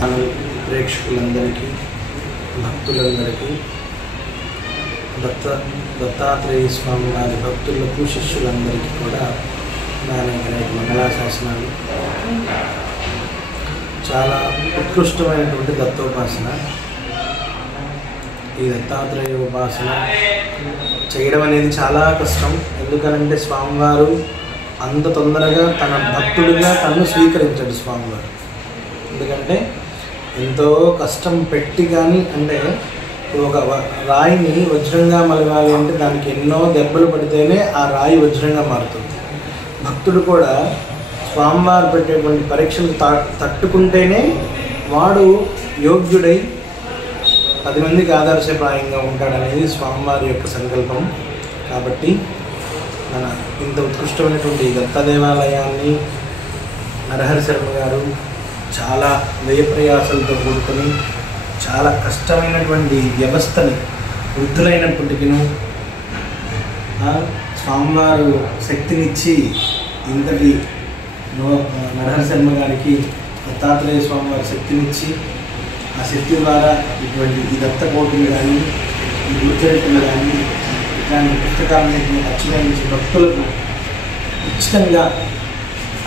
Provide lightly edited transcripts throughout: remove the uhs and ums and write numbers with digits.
ప్రేక్షకులందరికీ భక్తులందరికీ దత్తాత్రేయ స్వామి వారి భక్తులకు శిష్యులందరికీ కూడా నా అనేక మంగళాశాసనాలు. చాలా ఉత్కృష్టమైనటువంటి దత్తోపాసన. ఈ దత్తాత్రేయ ఉపాసన చేయడం అనేది చాలా కష్టం. ఎందుకనంటే స్వామివారు అంత తొందరగా తన భక్తుడిగా తనను స్వీకరించాడు స్వామివారు. ఎందుకంటే ఎంతో కష్టం పెట్టి కానీ, అంటే ఒక రాయిని వజ్రంగా మలగాలి అంటే దానికి ఎన్నో దెబ్బలు పడితేనే ఆ రాయి వజ్రంగా మారుతుంది. భక్తుడు కూడా స్వామివారు పెట్టేటువంటి పరీక్షలు తట్టుకుంటేనే వాడు యోగ్యుడై 10 మందికి ఆదర్శప్రాయంగా ఉంటాడనేది స్వామివారి యొక్క సంకల్పం. కాబట్టి మన ఇంత ఉత్కృష్టమైనటువంటి దత్త దేవాలయాన్ని నరహరి శర్మ గారు చాలా వ్యయప్రయాసాలతో కూడుకొని చాలా కష్టమైనటువంటి వ్యవస్థని వృద్ధులైనప్పటికీను స్వామివారు శక్తినిచ్చి ఇంతటి నరహరి శర్మ గారికి దత్తాత్రేయ స్వామివారి శక్తినిచ్చి ఆ శక్తి ద్వారా ఇటువంటి ఈ దత్తకోటిని కానీ ఈ గుర్తురెట్టులు కానీ ఇట్లాంటి పుస్తకాలన్నింటినీ అచ్చరించి భక్తులకు ఉచితంగా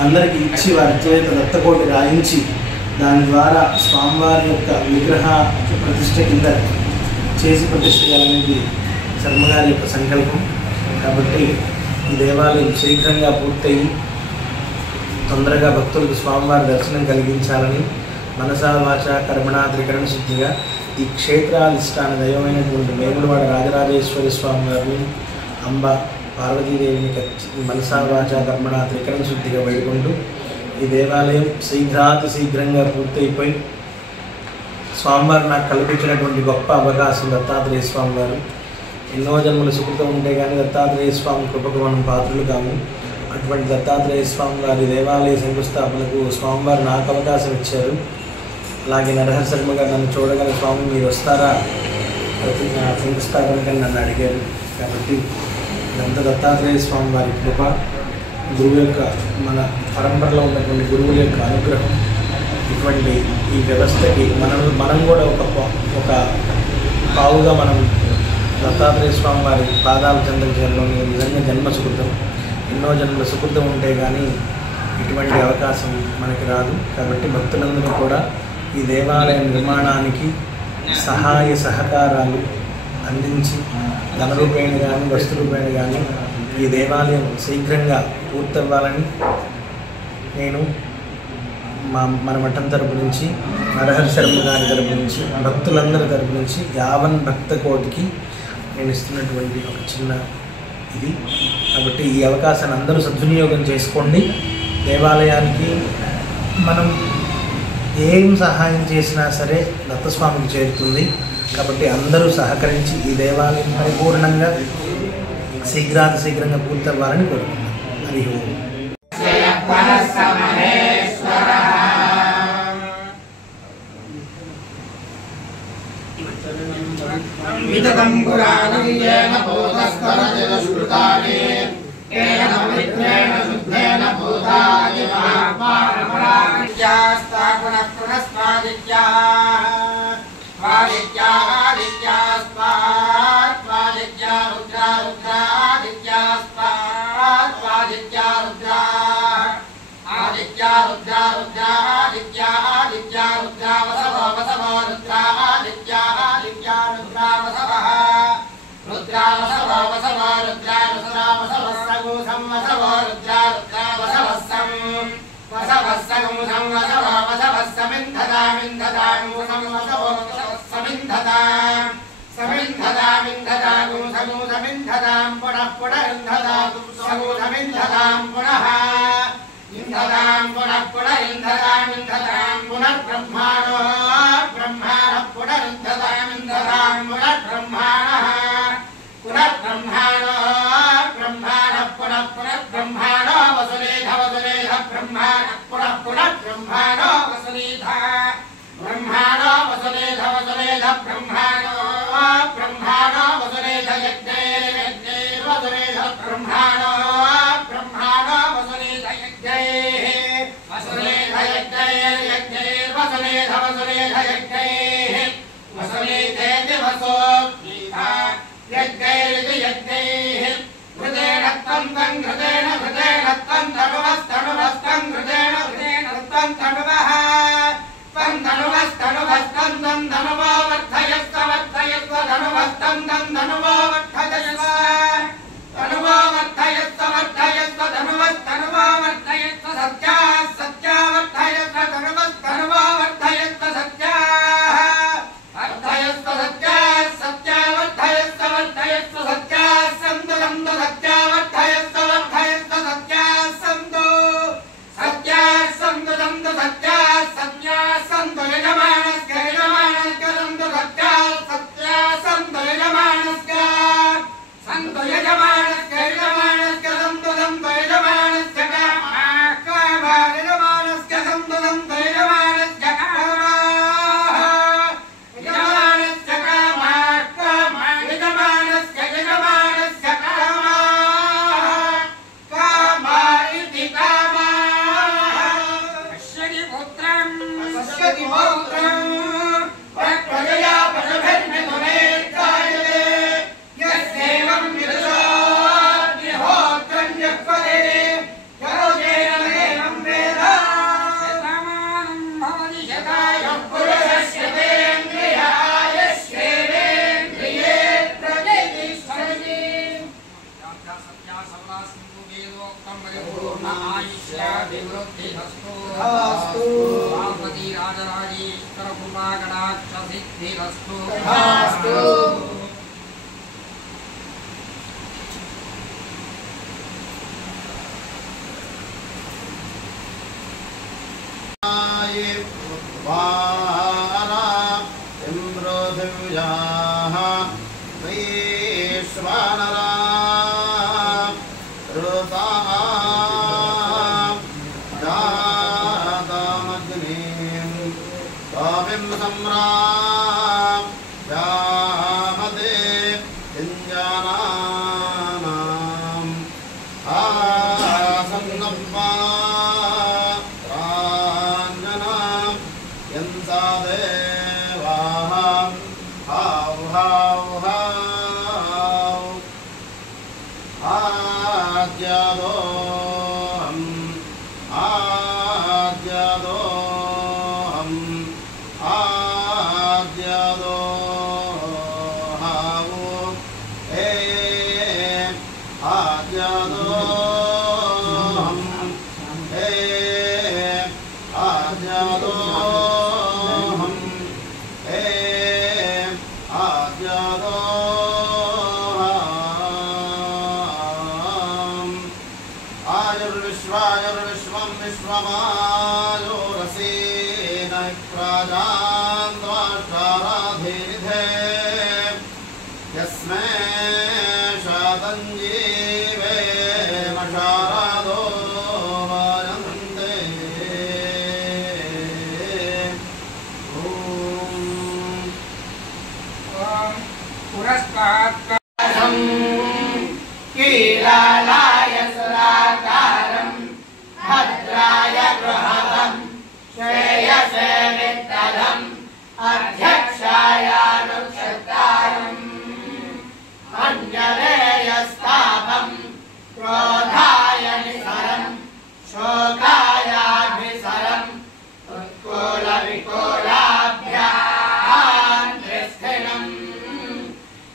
అందరికీ ఇచ్చి వారి చేత దత్తకోటి రాయించి దాని ద్వారా స్వామివారి యొక్క విగ్రహ ప్రతిష్ట కింద చేసి ప్రతిష్ట చేయాలనేది శర్మగారి యొక్క సంకల్పం. కాబట్టి ఈ దేవాలయం శీఘ్రంగా పూర్తయి తొందరగా భక్తులకు స్వామివారి దర్శనం కలిగించాలని మనసా వాచ కర్మణ త్రికరణ శుద్ధిగా ఈ క్షేత్రాధిష్టాన దైవమైనటువంటి వేములవాడ రాజరాజేశ్వరి స్వామివారిని అంబ పార్వతీదేవిని మనసా వాచ కర్మణ త్రికరణ శుద్ధిగా వేడుకుంటూ ఈ దేవాలయం శీఘ్రంగా పూర్తయిపోయి స్వామివారు నాకు కల్పించినటువంటి గొప్ప అవకాశం దత్తాత్రేయ స్వామివారు. ఎన్నో జన్మల సుకృతం ఉంటే కానీ దత్తాత్రేయ స్వామి కృపకు మనం పాత్రలు కాము. అటువంటి దత్తాత్రేయ స్వామి వారి దేవాలయ శంకుస్థాపనకు స్వామివారు నాకు అవకాశం ఇచ్చారు. అలాగే నరహరి శర్మ గారు నన్ను చూడగల స్వామి మీరు వస్తారా ప్రతి శంకుస్థాపనకని నన్ను అడిగారు. కాబట్టి ఇదంతా దత్తాత్రేయ స్వామి వారి కృప, గురువు యొక్క మన పరంపరలో ఉన్నటువంటి గురువుల యొక్క అనుగ్రహం. ఇటువంటి ఈ వ్యవస్థకి మనం కూడా ఒక పావుగా మనం దత్తాత్రేయ స్వామి వారి పాదాలు చెందడం నిజంగా జన్మ సుకృతం. ఎన్నో జన్మల సుకృతం ఉంటే కానీ ఇటువంటి అవకాశం మనకి రాదు. కాబట్టి భక్తులందరూ కూడా ఈ దేవాలయ నిర్మాణానికి సహాయ సహకారాలు అందించి ధన రూపేణ కానీ వస్తు రూపేణ కానీ ఈ దేవాలయం శీఘ్రంగా పూర్తవ్వాలని నేను మన మఠం తరపు నుంచి, నరహరి శర్మ గారి తరపు నుంచి, భక్తులందరి తరపు నుంచి యావన్ భక్త కోటికి నేను ఇస్తున్నటువంటి ఒక చిన్న ఇది. కాబట్టి ఈ అవకాశాన్ని అందరూ సద్వినియోగం చేసుకోండి. దేవాలయానికి మనం ఏం సహాయం చేసినా సరే దత్తస్వామికి చేరుతుంది. కాబట్టి అందరూ సహకరించి ఈ దేవాలయం పరిపూర్ణంగా శీఘ్రంగా పూర్తవ్వాలని కోరుకుంటున్నాను. హరి ఓం.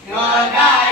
Yoga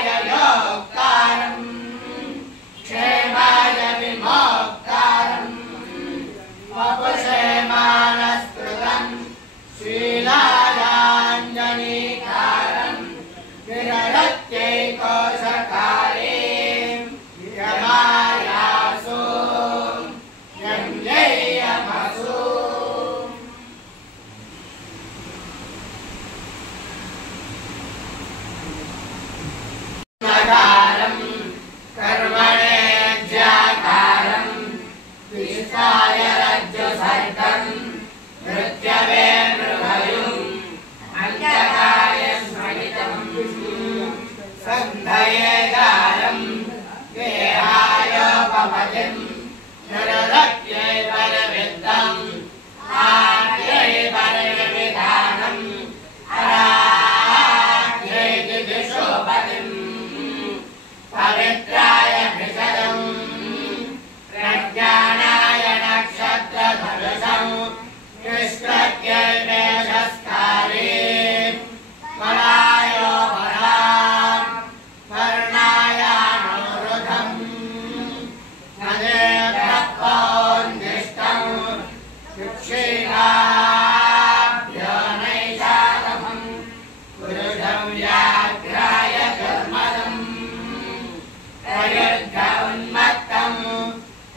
युक्षीणाभ्यो नैषादमं पुरुषं व्याघ्राय कर्मदम् प्रयुद्ध उन्मत्तं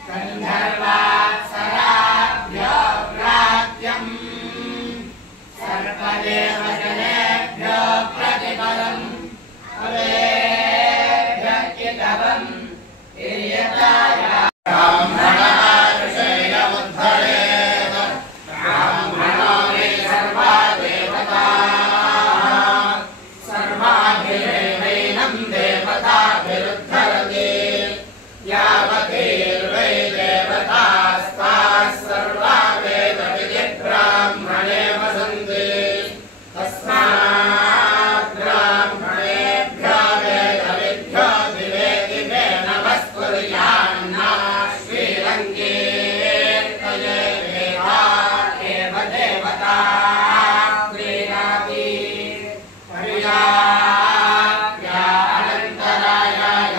गन्धर्वाप्सराभ्यो प्राप्यम् सर्वदेवजनेभ्यो प्रतिपदम् अवेभ्यः कितवम् इर्यताय ब्राह्मणाऋषयमुद्धरेत् ब्राह्मणो मे सर्वा देवताः सर्वाभिरेवैनं देवताभिरुद्धरति यावतीर्वै देवतास्ताः सर्वा वेदविधिब्राह्मणे वसन्ति तस्मात् ब्राह्मणेभ्यो वेदविद्भ्यो दिवे दिवे नमस्कुर्यान्ना श्रीरङ्गीर्तये वेदा एव देवता क्रीडाति पर्याप्या अनन्तरायाय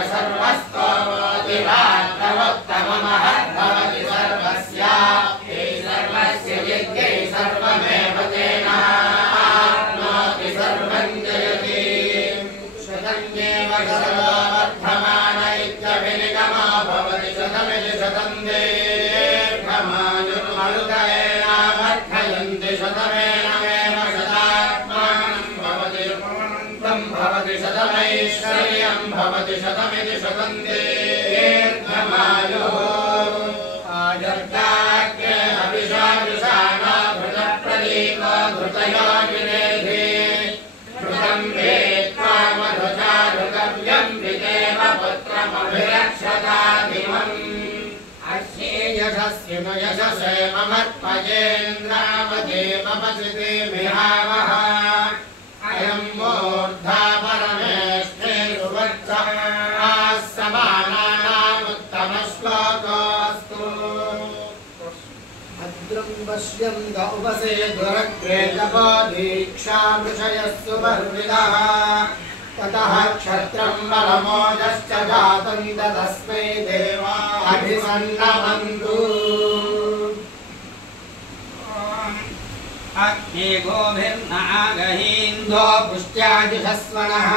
सर्वस्तोमोदिवात्तमोत्तममहद्भवति सर्वस्याप्यै सर्वस्य यज्ञै सर्वमेव तेनाप्नोति सर्वं जयति शतन्येव सर्वो वर्धमान इत्यभिनिगमो भवति शतमिति शतं दीर्घमायुर्मरुतयेनावर्धयन्ति शतमेनमेव शतात्मानं भवति तं भवति शतमैश्वर्यं भवति शतमिति शतं दीर्घमायुः आयुर्दाग्रे हविषाजुषाणो घृतप्रदीपो घृतयोगिनेधि घृतं वेत्त्वा मधुजा ऋतव्यं विदेव पुत्रमभिरक्षताधिमम् अस्ये यशस्विनो यशसे ममर्पयेन्द्रावदेवपसिते मिहावः अयं मूर्धा परमेष्ठे सुवत्सः समानानामुत्तमश्लोकोऽस्तु भद्रं पश्यन्त उपसे दुरग्रे तपो दीक्षामृषयस्सु वर्विदः ततः क्षत्रं बलमोजश्च जातं तस्मै देवाभिसन्नमन्तु अग्ने गोभिर्नागहीन्द्रो पुष्ट्याजुषस्वनः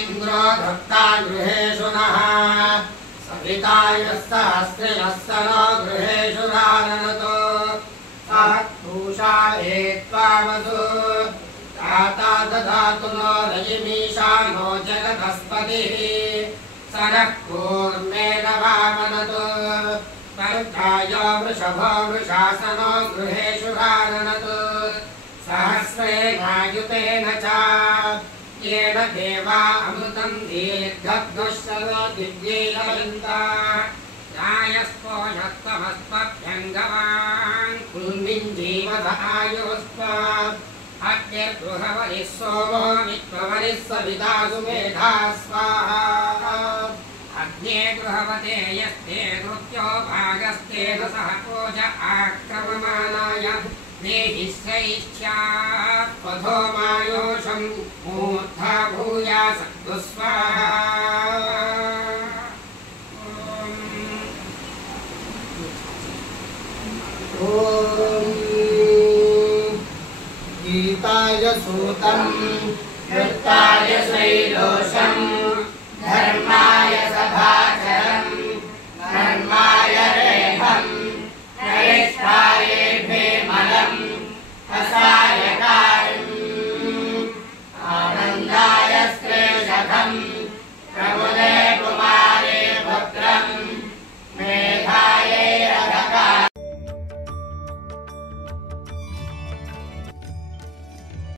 इन्द्रो धत्ता गृहेषु नः सवितायः सहस्रिणः सनो गृहेषु राननतो सः पूषा एत्वावतु दाता ददातु नो रजिमीशानो जगतस्पतिः सरः कूर्मेण वामनतु पर्जायो वृषभो वृषासनो गृहेषु राननतु सहस्रेणायुतेन च येन देवा अमृतं दीर्घद्वश्सर्वो दिव्यैलवन्ता जायस्पोषत्वमस्मभ्यङ्गवान् कुन्मिञ्जीवत आयुस्त्वात् अग्निर्गृहवरिः सोमो विश्ववरिः सविता सुमेधा स्वाहा अग्ने गृहवते यस्ते नृत्यो भागस्ते न सह कोज आक्रममानाय देहि श्रैष्ठ्यात् पथो मायोषं मूर्धा भूया सद्गुस्वाहा ॐ गीताय सूतं कृताय शैलो